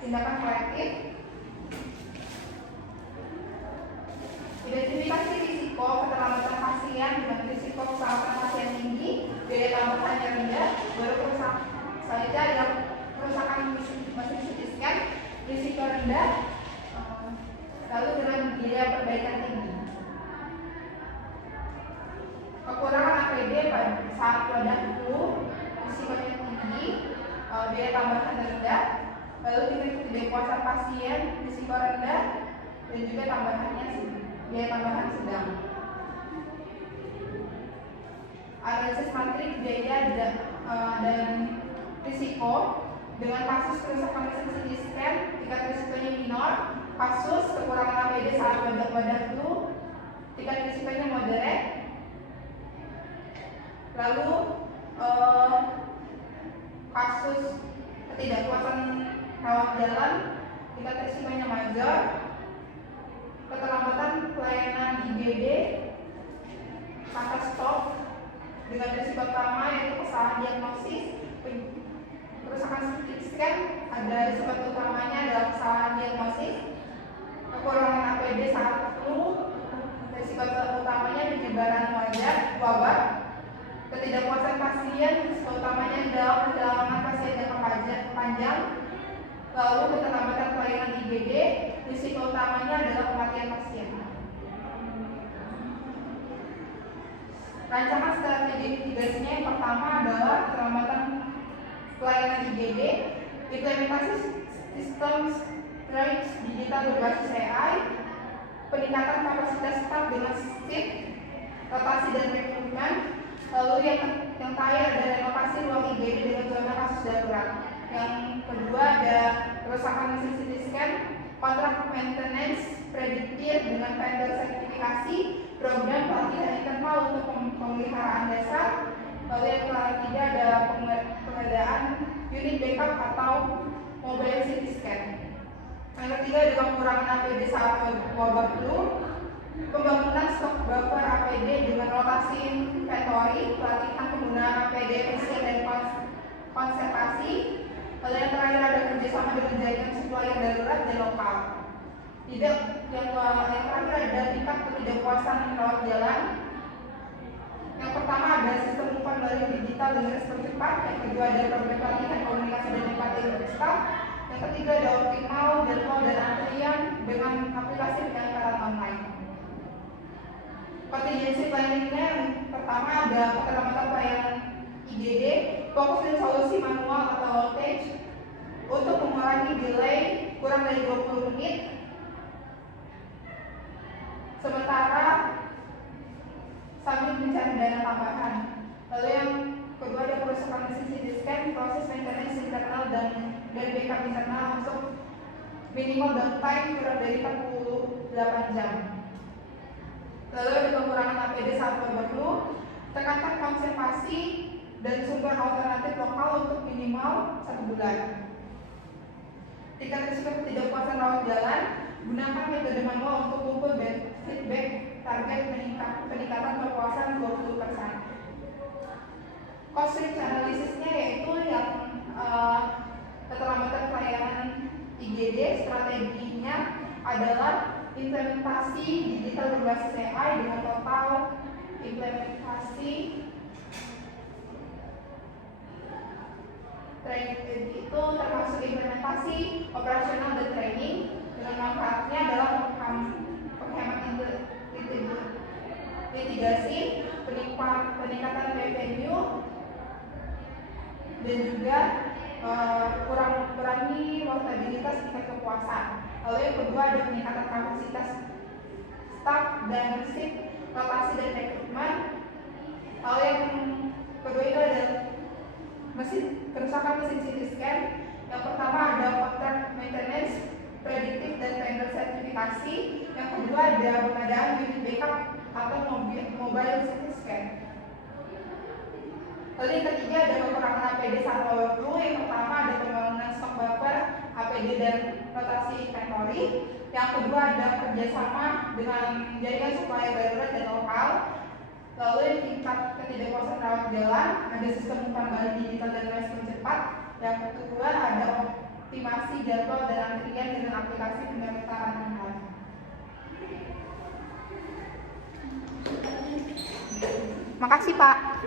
tindakan korektif. Identifikasi risiko keterlambatan pasien dengan risiko keselamatan pasien tinggi, biaya tambahannya rendah. Baru kerusakan selanjutnya ada kerusakan mesin CT scan, risiko rendah, lalu dengan biaya perbaikan tinggi. Kekurangan APD pada saat wadah flu, risikonya tinggi, biaya tambahan rendah, lalu dengan ketidakpuasan pasien, risiko rendah, dan juga biaya tambahan sedang. Analisis matrik biaya dan risiko dengan kasus kerusakan mesin CT scan, tingkat risikonya minor, kasus kekurangan APD saat wadah flu, tingkat risikonya moderate. Lalu kasus ketidakpuasan rawat jalan, tingkat risikonya major, keterlambatan pelayanan IGD, kata stop dengan risiko utama yaitu kesalahan diagnosis, kerusakan CT scan ada risiko utamanya adalah kesalahan diagnosis, kekurangan APD saat flu, risiko utamanya penyebaran wabah. Ketidakpuasan pasien, risiko utamanya adalah perjalanan pasien jangka panjang. Lalu keterlambatan pelayanan IGD, risiko utamanya adalah kematian pasien. Rancangan strategi mitigasinya yang pertama adalah keterlambatan pelayanan IGD, implementasi sistem triage digital berbasis AI, peningkatan kapasitas staf dengan shift, rotasi dan rekrutmen. Lalu yang terakhir ada renovasi ruang IGD dengan zona kasus darurat. Yang kedua ada kerusakan mesin CT scan, kontrak maintenance prediktif dengan vendor sertifikasi, program pelatihan internal untuk pemeliharaan dasar. Lalu yang ketiga ada pengadaan unit backup atau mobile CT scan. Yang ketiga ada pengurangan APD saat wabah flu, pembangunan stok buffer APD dengan rotasi inventory, pelatihan penggunaan APD efisien dan konservasi. Lalu yang terakhir ada kerjasama dengan jaringan supplier darurat dan lokal. Yang terakhir ada tingkat ketidakpuasan rawat jalan. Yang pertama ada sistem umpan balik digital dengan respon cepat. Yang kedua ada program pelatihan komunikasi dan empati untuk staf. Yang ketiga ada optimal jadwal dan antrian dengan aplikasi pendaftaran online. Contingency planningnya yang pertama ada keterlambatan pelayanan IGD, fokus dan solusi manual atau outage untuk mengurangi delay kurang dari 20 menit. Sementara sambil mencari dana tambahan. Lalu yang kedua ada kerusakan mesin CT scan, proses maintenance internal dan backup internal untuk minimal downtime kurang dari 48 jam. Lalu ada pengurangan APD saat wabah flu, tekankan konservasi dan sumber alternatif lokal untuk minimal 1 bulan. Tingkat risiko ketidakpuasan rawat jalan, gunakan metode manual untuk mengukur feedback target peningkatan kepuasan 20%. Cost rich analysisnya yaitu yang keterlambatan pelayanan IGD, strateginya adalah implementasi digital berbasis AI dengan total implementasi training itu termasuk implementasi operasional dan training. Dengan manfaatnya adalah penghemat litigasi, peningkatan revenue, dan juga kurangi mortalitas tingkat kepuasan. Lalu yang kedua ada peningkatan kapasitas staf dan shift, rotasi dan rekrutmen. Lalu yang kedua itu ada kerusakan mesin CT scan. Yang pertama ada kontrak maintenance prediktif dan vendor sertifikasi. Yang kedua ada pengadaan unit backup atau mobile CT scan. Lalu yang ketiga ada kekurangan APD saat wabah flu. Yang pertama ada pembangunan stok buffer APD dan rotasi inventory. Yang kedua ada kerjasama dengan jaringan supplier darurat dan lokal. Lalu yang tingkat ketidakpuasan rawat jalan, ada sistem umpan balik digital dan respon cepat. Yang kedua ada optimasi jadwal dan antrian dengan aplikasi pendaftaran online. Makasih Pak.